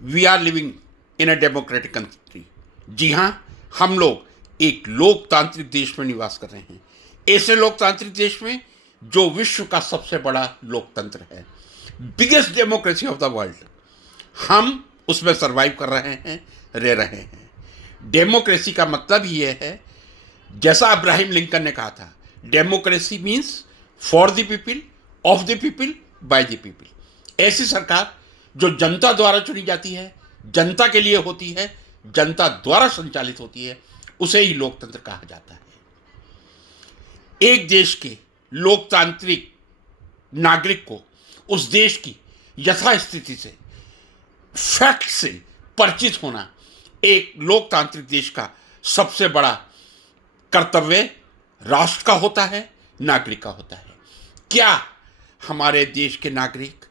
We are living in a democratic country. जी हाँ, हम लोग एक लोकतांत्रिक देश में निवास कर रहे हैं, ऐसे लोकतांत्रिक देश में जो विश्व का सबसे बड़ा लोकतंत्र है, biggest democracy of the world. हम उसमें सरवाइव कर रहे हैं, रह रहे हैं। डेमोक्रेसी का मतलब ये है, जैसा अब्राहम लिंकन ने कहा था, democracy means for the people, of the people, by the people. ऐसी सरकार जो जनता द्वारा चुनी जाती है, जनता के लिए होती है, जनता द्वारा संचालित होती है, उसे ही लोकतंत्र कहा जाता है। एक देश के लोकतांत्रिक नागरिक को उस देश की यथास्थिति से, फैक्ट से परिचित होना एक लोकतांत्रिक देश का सबसे बड़ा कर्तव्य राष्ट्र का होता है, नागरिक का होता है। क्या हमारे देश के नागरिक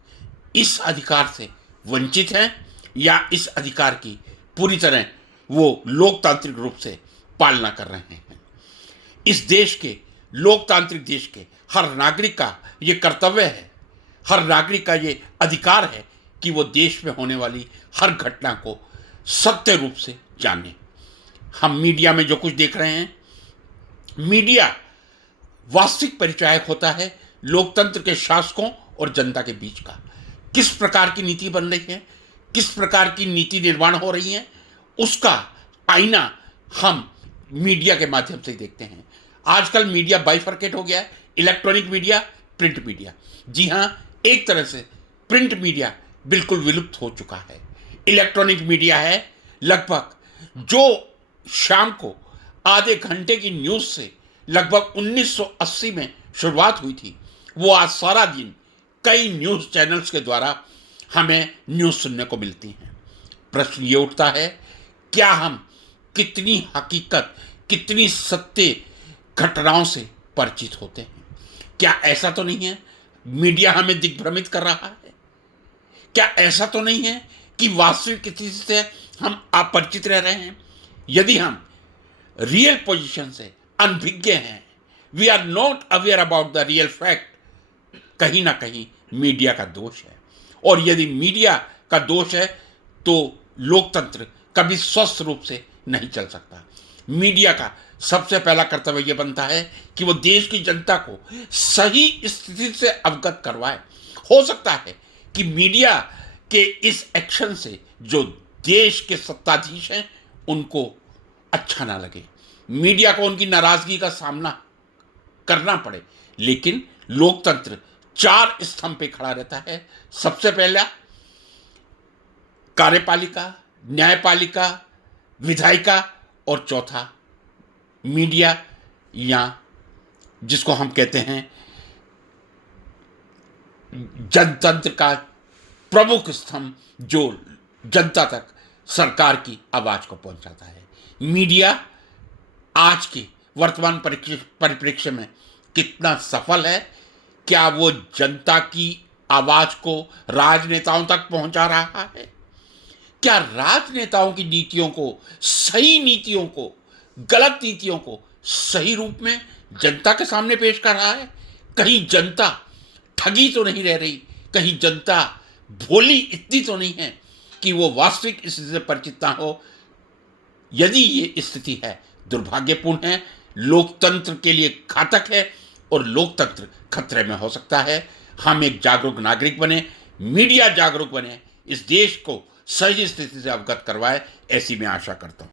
इस अधिकार से वंचित हैं या इस अधिकार की पूरी तरह वो लोकतांत्रिक रूप से पालना कर रहे हैं? इस देश के लोकतांत्रिक देश के हर नागरिक का ये कर्तव्य है, हर नागरिक का ये अधिकार है कि वो देश में होने वाली हर घटना को सत्य रूप से जाने। हम मीडिया में जो कुछ देख रहे हैं, मीडिया वास्तविक परिचायक होता है लोकतंत्र के शासकों और जनता के बीच का। किस प्रकार की नीति बन रही है, किस प्रकार की नीति निर्माण हो रही है, उसका आईना हम मीडिया के माध्यम से देखते हैं। आजकल मीडिया बाइफरकेट हो गया है, इलेक्ट्रॉनिक मीडिया, प्रिंट मीडिया। जी हाँ, एक तरह से प्रिंट मीडिया बिल्कुल विलुप्त हो चुका है। इलेक्ट्रॉनिक मीडिया है लगभग जो शाम को आधे घंटे की न्यूज़ से लगभग 1980 में शुरुआत हुई थी, वो आज सारा दिन कई न्यूज़ चैनल्स के द्वारा हमें न्यूज़ सुनने को मिलती हैं। प्रश्न ये उठता है, क्या हम कितनी हकीकत, कितनी सत्य घटनाओं से परिचित होते हैं? क्या ऐसा तो नहीं है मीडिया हमें दिग्भ्रमित कर रहा है? क्या ऐसा तो नहीं है कि वास्तविक स्थिति से हम अपरिचित रह रहे हैं? यदि हम रियल पोजीशन से अनभिज्ञ हैं, we are not aware about the real fact, कहीं ना कहीं मीडिया का दोष है। और यदि मीडिया का दोष है तो लोकतंत्र कभी स्वस्थ रूप से नहीं चल सकता। मीडिया का सबसे पहला कर्तव्य यह बनता है कि वो देश की जनता को सही स्थिति से अवगत करवाए। हो सकता है कि मीडिया के इस एक्शन से जो देश के सत्ताधीश हैं उनको अच्छा ना लगे, मीडिया को उनकी नाराजगी का सामना करना पड़े, लेकिन लोकतंत्र 4 स्तंभ पे खड़ा रहता है। सबसे पहला कार्यपालिका, न्यायपालिका, विधायिका और चौथा मीडिया, या जिसको हम कहते हैं जनतंत्र का प्रमुख स्तंभ, जो जनता तक सरकार की आवाज को पहुंचाता है। मीडिया आज के वर्तमान परिप्रेक्ष्य में कितना सफल है? क्या वो जनता की आवाज को राजनेताओं तक पहुंचा रहा है? क्या राजनेताओं की नीतियों को, सही नीतियों को, गलत नीतियों को सही रूप में जनता के सामने पेश कर रहा है? कहीं जनता ठगी तो नहीं रह रही? कहीं जनता भोली इतनी तो नहीं है कि वो वास्तविक स्थिति से परिचित ना हो? यदि ये स्थिति है, दुर्भाग्यपूर्ण है, लोकतंत्र के लिए घातक है और लोकतंत्र खतरे में हो सकता है। हम एक जागरूक नागरिक बने, मीडिया जागरूक बने, इस देश को सही स्थिति से अवगत करवाए, ऐसी मैं आशा करता हूं।